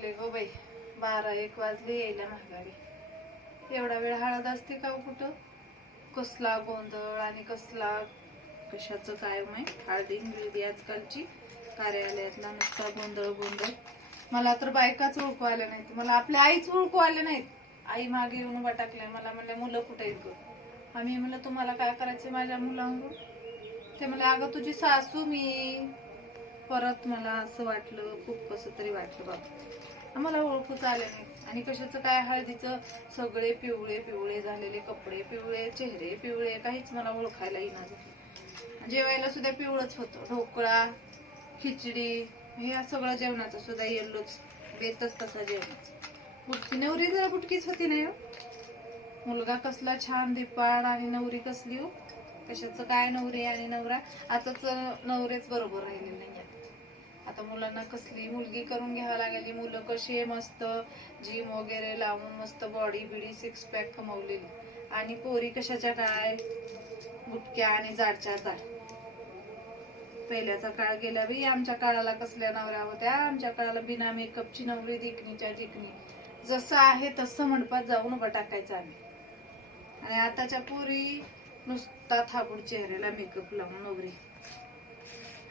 टाकले go by. 12-1 वाजले यायला माघारी. एवढा वेळ हळद असते का कुठं? कसला गोंधळ आणि कसला कशाचं काय माहित. हळदी मिळदी आजकालची कार्यालयातला नुसता गोंधळ गोंधळ. मला तर बायकाच ओळखू आल्या नाहीत, मला आपल्या आईच ओळखू आल्या नाहीत. आई मागे येऊन उभा टाकल्या. मला म्हणल्या मुलं कुठे आहेत ग? आम्ही म्हणलं तुम्हाला काय करायचं माझ्या मुलांवर? ते म्हणले अगं तुझी सासू मी. परत मला असं वाटलं, खूप कसं तरी वाटलं बाबा. आम्हाला ओळखूच आले नाही. आणि कशाचं काय हळदीचं सगळे पिवळे पिवळे झालेले कपडे पिवळे, चेहरे पिवळे, काहीच मला ओळखायला येईना. जेवायला सुद्धा पिवळच होतं. ढोकळा, खिचडी, हे सगळं जेवणाचं सुद्धा येल्लोच, बेतच तसा जेवणाचं. बुटकी नवरी जरा बुटकीच होती नाही हो. मुलगा कसला छान दिपाड आणि नवरी कसली हो. कशाचं काय नवरी आणि नवरा. आताच नवरेच बरोबर राहिले नाही. आता मुलांना कसली मुलगी करून घ्यावा लागली. मुलं कशी मस्त जिम वगैरे लावून मस्त बॉडी बिडी 6 पॅक कमवलेली. आणि पोरी कशाच्या काय बुटक्या आणि जाडच्या जाड. पहिल्याचा काळ गेला बाई. आमच्या काळाला कसल्या नवऱ्या होत्या. आमच्या काळाला बिना मेकअपची नवरी दिकणीच्या दिकणी. जसं आहे तसं मंडपात जाऊन उभं टाकायचं आम्ही. आणि आताच्या पोरी नुसता थापूड चेहऱ्याला मेकअप लावून नवरी.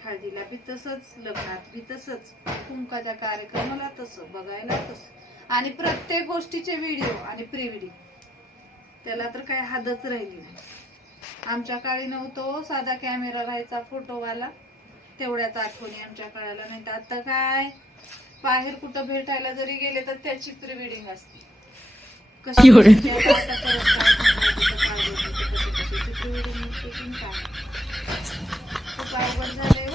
हळदीला बी तसंच, लग्नात बी तसंच, कुंकाच्या कार्यक्रमाला तसं, बघायला तसं. आणि प्रत्येक गोष्टीचे व्हिडिओ आणि प्री व्हिडिओ. त्याला तर काय हदच राहिली नाही. आमच्या काळी नव्हतो, साधा कॅमेरा राहायचा फोटोवाला. तेवढ्याच आठवणी आमच्या काळाला. नाही तर आता काय बाहेर कुठं भेटायला जरी गेले तर त्याची प्री वेडिंग असते. कशी प्री वेडिंग खूप अवघड झाले.